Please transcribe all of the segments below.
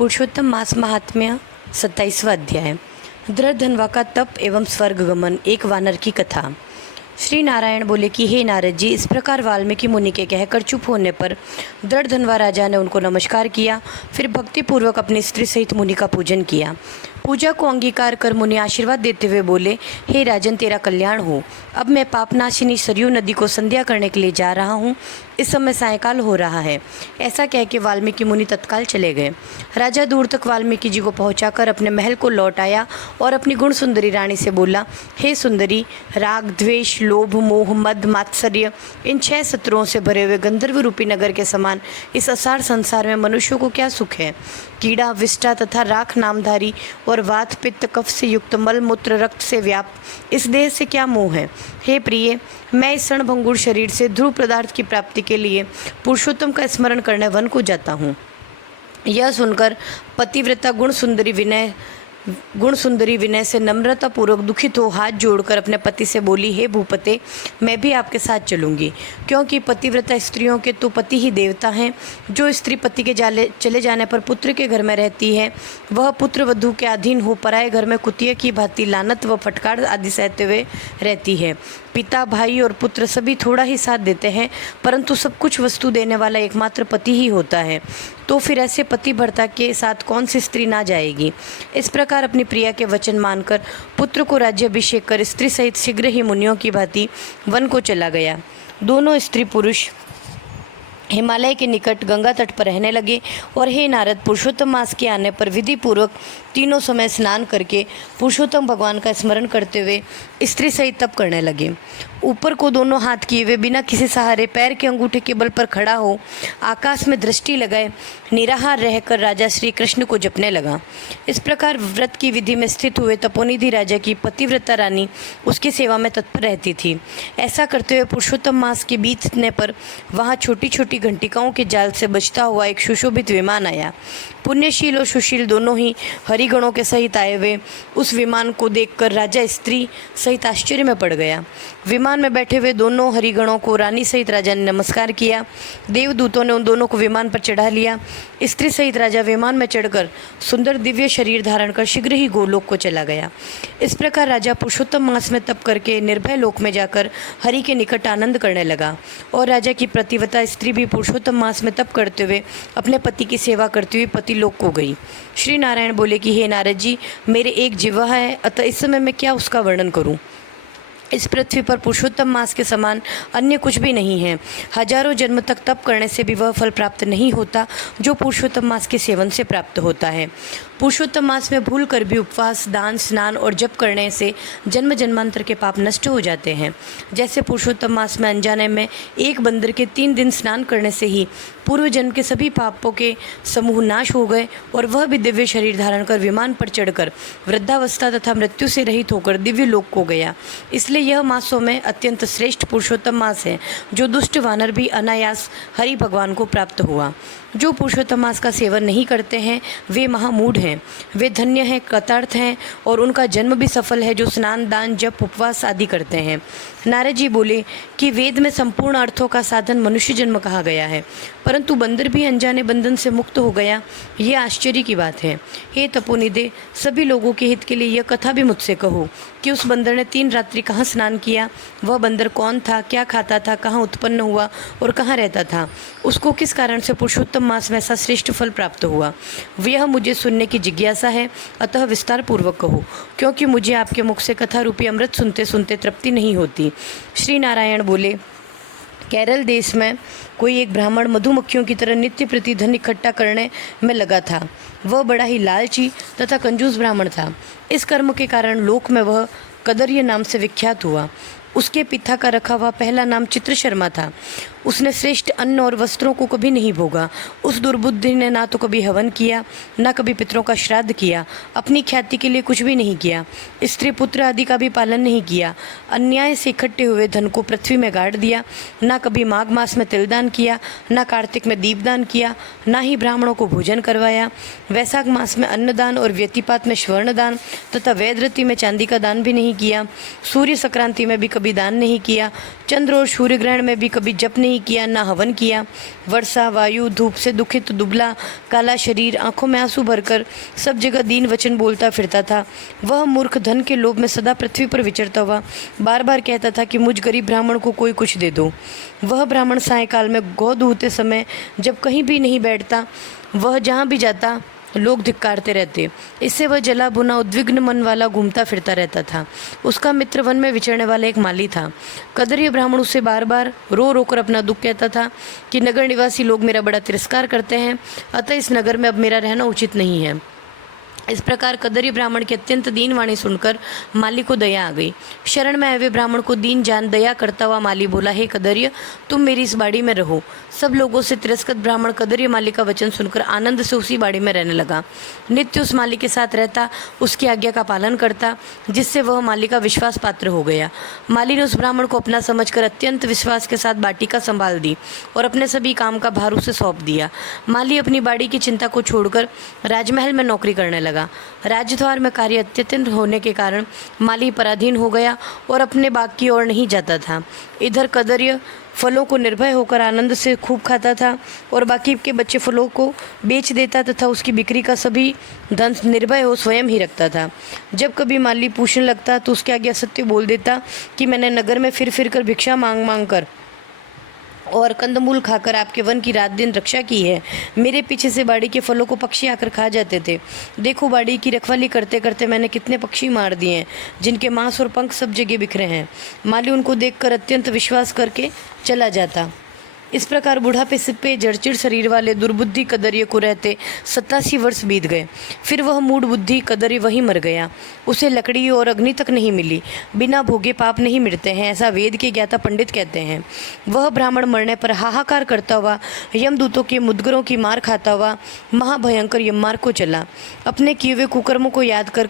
पुरुषोत्तम मास महात्म्य 27वां अध्याय। दृढ़धनवा का तप एवं स्वर्ग गमन। एक वानर की कथा। श्री नारायण बोले कि हे नारद जी, इस प्रकार वाल्मीकि मुनि के कहकर चुप होने पर दृढ़धनवा राजा ने उनको नमस्कार किया। फिर भक्तिपूर्वक अपनी स्त्री सहित मुनि का पूजन किया। पूजा को अंगीकार कर मुनि आशीर्वाद देते हुए बोले, हे राजन, तेरा कल्याण हो। अब मैं पापनाशिनी सरयू नदी को संध्या करने के लिए जा रहा हूँ। इस समय सायंकाल हो रहा है। ऐसा कह के वाल्मीकि मुनि तत्काल चले गए। राजा दूर तक वाल्मीकि जी को पहुंचाकर अपने महल को लौट आया और अपनी गुण सुंदरी रानी से बोला, हे सुंदरी, राग, द्वेष, लोभ, मोह, मद, मात्सर्य, इन 6 शत्रुओं से भरे हुए गंधर्व रूपी नगर के समान इस असार संसार में मनुष्यों को क्या सुख है। कीड़ा, विष्टा तथा राख नामधारी और वात, पित्त, कफ से युक्त मल, मूत्र, रक्त से व्याप्त इस देह से क्या मोह है। हे प्रिय, मैं इस क्षणभंगुर शरीर से ध्रुव पदार्थ की प्राप्ति के लिए पुरुषोत्तम का स्मरण करने वन को जाता हूँ। यह सुनकर पतिव्रता गुण सुंदरी विनय से नम्रता पूर्वक दुखित हो हाथ जोड़कर अपने पति से बोली, हे भूपते, मैं भी आपके साथ चलूंगी, क्योंकि पतिव्रता स्त्रियों के तो पति ही देवता हैं। जो स्त्री पति के चले जाने पर पुत्र के घर में रहती है, वह पुत्र वधू के अधीन हो पराये घर में कुतिया की भांति लानत व फटकार आदि सहते हुए रहती है। पिता, भाई और पुत्र सभी थोड़ा ही साथ देते हैं, परंतु सब कुछ वस्तु देने वाला एकमात्र पति ही होता है। तो फिर ऐसे पतिव्रता के साथ कौन सी स्त्री ना जाएगी। इस प्रकार अपनी प्रिया के वचन मानकर पुत्र को राज्याभिषेक कर स्त्री सहित शीघ्र ही मुनियों की भांति वन को चला गया। दोनों स्त्री पुरुष हिमालय के निकट गंगा तट पर रहने लगे और हे नारद, पुरुषोत्तम मास के आने पर विधि पूर्वक तीनों समय स्नान करके पुरुषोत्तम भगवान का स्मरण करते हुए स्त्री सहित तप करने लगे। ऊपर को दोनों हाथ किए हुए बिना किसी सहारे पैर के अंगूठे के बल पर खड़ा हो आकाश में दृष्टि लगाए निराहार रहकर राजा श्री कृष्ण को जपने लगा। इस प्रकार व्रत की विधि में स्थित हुए तपोनिधि राजा की पतिव्रता रानी उसकी सेवा में तत्पर रहती थी। ऐसा करते हुए पुरुषोत्तम मास के बीतने पर वहाँ छोटी छोटी घंटिकाओं के जाल से बचता हुआ एक सुशोभित विमान आया। पुण्यशील और सुशील दोनों ही हरिगणों के सहित आए हुए उस विमान को देखकर राजा स्त्री सहित आश्चर्य में पड़ गया। विमान में बैठे हुए दोनों हरिगणों को रानी सहित राजा ने नमस्कार किया। देवदूतों ने उन दोनों को विमान पर चढ़ा लिया। स्त्री सहित राजा विमान में चढ़कर सुंदर दिव्य शरीर धारण कर शीघ्र ही गोलोक को चला गया। इस प्रकार राजा पुरुषोत्तम मास में तप करके निर्भय लोक में जाकर हरि के निकट आनंद करने लगा। और राजा की प्रतिव्रता स्त्री भी पुरुषोत्तम मास में तप करते हुए अपने पति की सेवा करते हुए पति लोक को गई। श्री नारायण बोले कि हे नारद जी, मेरे एक जिह्वा है, अतः इस समय मैं क्या उसका वर्णन करूं। इस पृथ्वी पर पुरुषोत्तम मास के समान अन्य कुछ भी नहीं है। हजारों जन्म तक तप करने से भी वह फल प्राप्त नहीं होता जो पुरुषोत्तम मास के सेवन से प्राप्त होता है। पुरुषोत्तम मास में भूल कर भी उपवास, दान, स्नान और जप करने से जन्म जन्मांतर के पाप नष्ट हो जाते हैं। जैसे पुरुषोत्तम मास में अनजाने में एक बंदर के 3 दिन स्नान करने से ही पूर्व जन्म के सभी पापों के समूह नाश हो गए और वह भी दिव्य शरीर धारण कर विमान पर चढ़कर वृद्धावस्था तथा मृत्यु से रहित होकर दिव्य लोक को गया। इसलिए यह मासों में अत्यंत श्रेष्ठ पुरुषोत्तम मास है, जो दुष्ट वानर भी अनायास हरि भगवान को प्राप्त हुआ। जो पुरुषोत्तम मास का सेवन नहीं करते हैं वे महामूढ़ हैं। वे धन्य हैं, कृतार्थ हैं और उनका जन्म भी सफल है जो स्नान, दान, जप, उपवास आदि करते हैं। नारद जी बोले कि वेद में संपूर्ण अर्थों का साधन मनुष्य जन्म कहा गया है, परंतु बंदर भी अनजाने बंधन से मुक्त हो गया, ये आश्चर्य की बात है। हे तपोनिधे, सभी लोगों के हित के लिए यह कथा भी मुझसे कहो कि उस बंदर ने 3 रात्रि कहाँ स्नान किया, वह बंदर कौन था, क्या खाता था, कहाँ उत्पन्न हुआ और कहाँ रहता था, उसको किस कारण से पुरुषोत्तम मास में ऐसा श्रेष्ठ फल प्राप्त हुआ। यह मुझे सुनने की जिज्ञासा है, अतः विस्तार पूर्वक कहो, क्योंकि मुझे आपके मुख से कथा रूपी अमृत सुनते सुनते तृप्ति नहीं होती। श्री नारायण बोले, केरल देश में कोई एक ब्राह्मण मधुमक्खियों की तरह नित्य प्रति धन इकट्ठा करने में लगा था। वह बड़ा ही लालची तथा कंजूस ब्राह्मण था। इस कर्म के कारण लोक में वह कदर्य नाम से विख्यात हुआ। उसके पिता का रखा हुआ पहला नाम चित्र शर्मा था। उसने श्रेष्ठ अन्न और वस्त्रों को कभी नहीं भोगा। उस दुर्बुद्धि ने ना तो कभी हवन किया, ना कभी पितरों का श्राद्ध किया, अपनी ख्याति के लिए कुछ भी नहीं किया, स्त्री पुत्र आदि का भी पालन नहीं किया, अन्याय से इकट्ठे हुए धन को पृथ्वी में गाड़ दिया, ना कभी माघ मास में तिलदान किया, ना कार्तिक में दीपदान किया, ना ही ब्राह्मणों को भोजन करवाया, वैशाख मास में अन्नदान और व्यतिपात में स्वर्णदान तथा वेदरति में चांदी का दान भी नहीं किया, सूर्य संक्रांति में भी कभी दान नहीं किया, चंद्र और सूर्य ग्रहण में भी कभी जप नहीं नहीं किया, ना हवन किया। वर्षा, वायु, धूप से दुखित दुबला काला शरीर, आंखों में आंसू भरकर सब जगह दीन वचन बोलता फिरता था। वह मूर्ख धन के लोभ में सदा पृथ्वी पर विचरता हुआ बार बार कहता था कि मुझ गरीब ब्राह्मण को कोई कुछ दे दो। वह ब्राह्मण सायंकाल में गौ दूहते समय जब कहीं भी नहीं बैठता, वह जहाँ भी जाता लोग धिक्कारते रहते। इससे वह जला भुना उद्विग्न मन वाला घूमता फिरता रहता था। उसका मित्र वन में विचरने वाला एक माली था। कदरीय ब्राह्मण उससे बार बार रो रो कर अपना दुख कहता था कि नगर निवासी लोग मेरा बड़ा तिरस्कार करते हैं, अतः इस नगर में अब मेरा रहना उचित नहीं है। इस प्रकार कदरी ब्राह्मण की अत्यंत दीन वाणी सुनकर माली को दया आ गई। शरण में आए हुए ब्राह्मण को दीन जान दया करता हुआ माली बोला, हे कदर्य, तुम मेरी इस बाड़ी में रहो। सब लोगों से तिरस्कृत ब्राह्मण कदर्य माली का वचन सुनकर आनंद से उसी बाड़ी में रहने लगा। नित्य उस माली के साथ रहता, उसकी आज्ञा का पालन करता, जिससे वह माली का विश्वास पात्र हो गया। माली ने उस ब्राह्मण को अपना समझकर अत्यंत विश्वास के साथ बाटिका संभाल दी और अपने सभी काम का भार उसे सौंप दिया। माली अपनी बाड़ी की चिंता को छोड़कर राजमहल में नौकरी करने लगा। राजद्वार में कार्य अत्यंत होने के कारण माली पराधीन हो गया और अपने बाग की ओर नहीं जाता था। इधर कदर्य फलों को निर्भय होकर आनंद से खूब खाता था और बाकी के बच्चे फलों को बेच देता तथा उसकी बिक्री का सभी धन निर्भय हो स्वयं ही रखता था। जब कभी माली पूछने लगता तो उसके आगे असत्य बोल देता कि मैंने नगर में फिर फिर कर भिक्षा मांग कर और कंदमूल खाकर आपके वन की रात दिन रक्षा की है। मेरे पीछे से बाड़ी के फलों को पक्षी आकर खा जाते थे। देखो, बाड़ी की रखवाली करते करते मैंने कितने पक्षी मार दिए हैं, जिनके मांस और पंख सब जगह बिखरे हैं। माली उनको देखकर अत्यंत विश्वास करके चला जाता। इस प्रकार बुढ़ापे पे जड़चिड़ शरीर वाले दुर्बुद्धि कदर्य को रहते 87 वर्ष बीत गए। फिर वह मूढ़ बुद्धि कदर्य वहीं मर गया। उसे लकड़ी और अग्नि तक नहीं मिली। बिना भोगे पाप नहीं मिटते हैं, ऐसा वेद के ज्ञाता पंडित कहते हैं। वह ब्राह्मण मरने पर हाहाकार करता हुआ यमदूतों के मुदगरों की मार खाता हुआ महाभयंकर यममार्ग को चला। अपने किए हुए कुकर्मों को याद कर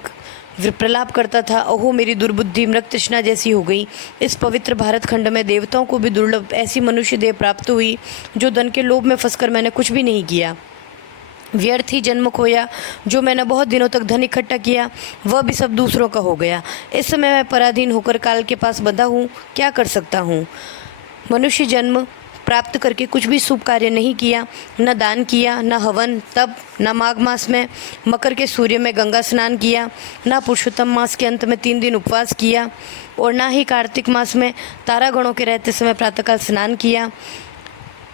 प्रलाप करता था, ओहो मेरी दुर्बुद्धि मृग तृष्णा जैसी हो गई। इस पवित्र भारत खंड में देवताओं को भी दुर्लभ ऐसी मनुष्य देह प्राप्त हुई, जो धन के लोभ में फंसकर मैंने कुछ भी नहीं किया। व्यर्थ ही जन्म खोया। जो मैंने बहुत दिनों तक धन इकट्ठा किया वह भी सब दूसरों का हो गया। इस समय मैं पराधीन होकर काल के पास बंधा हूँ, क्या कर सकता हूँ। मनुष्य जन्म प्राप्त करके कुछ भी शुभ कार्य नहीं किया, न दान किया, न हवन, तप, न माघ मास में मकर के सूर्य में गंगा स्नान किया, न पुरुषोत्तम मास के अंत में 3 दिन उपवास किया और न ही कार्तिक मास में तारागणों के रहते समय प्रातःकाल स्नान किया।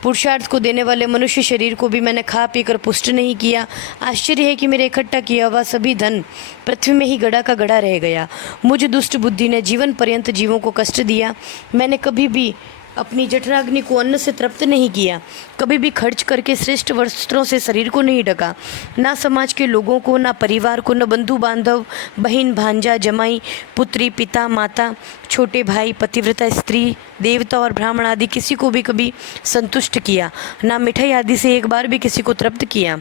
पुरुषार्थ को देने वाले मनुष्य शरीर को भी मैंने खा पी कर पुष्ट नहीं किया। आश्चर्य है कि मेरे इकट्ठा किया हुआ सभी धन पृथ्वी में ही गड़ा का गड़ा रह गया। मुझ दुष्ट बुद्धि ने जीवन पर्यंत जीवों को कष्ट दिया। मैंने कभी भी अपनी जठराग्नि को अन्न से तृप्त नहीं किया, कभी भी खर्च करके श्रेष्ठ वस्त्रों से शरीर को नहीं ढका, ना समाज के लोगों को, ना परिवार को, न बंधु बांधव, बहन भांजा, जमाई, पुत्री, पिता, माता, छोटे भाई, पतिव्रता स्त्री, देवता और ब्राह्मण आदि किसी को भी कभी संतुष्ट किया, ना मिठाई आदि से एक बार भी किसी को तृप्त किया।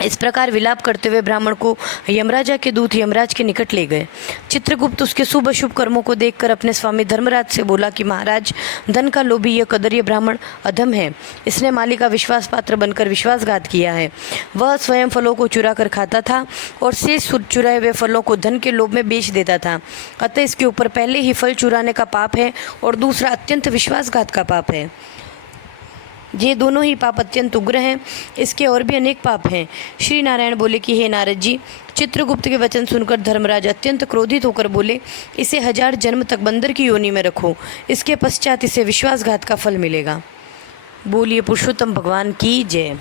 इस प्रकार विलाप करते हुए ब्राह्मण को यमराजा के दूत यमराज के निकट ले गए। चित्रगुप्त उसके शुभ अशुभ कर्मों को देखकर अपने स्वामी धर्मराज से बोला कि महाराज, धन का लोभी यह कदर्य ब्राह्मण अधम है। इसने माली का विश्वास पात्र बनकर विश्वासघात किया है। वह स्वयं फलों को चुरा कर खाता था और शेष चुराए हुए फलों को धन के लोभ में बेच देता था। अतः इसके ऊपर पहले ही फल चुराने का पाप है और दूसरा अत्यंत विश्वासघात का पाप है। ये दोनों ही पाप अत्यंत उग्र हैं। इसके और भी अनेक पाप हैं। श्री नारायण बोले कि हे नारद जी, चित्रगुप्त के वचन सुनकर धर्मराज अत्यंत क्रोधित होकर बोले, इसे 1000 जन्म तक बंदर की योनि में रखो, इसके पश्चात इसे विश्वासघात का फल मिलेगा। बोलिए पुरुषोत्तम भगवान की जय।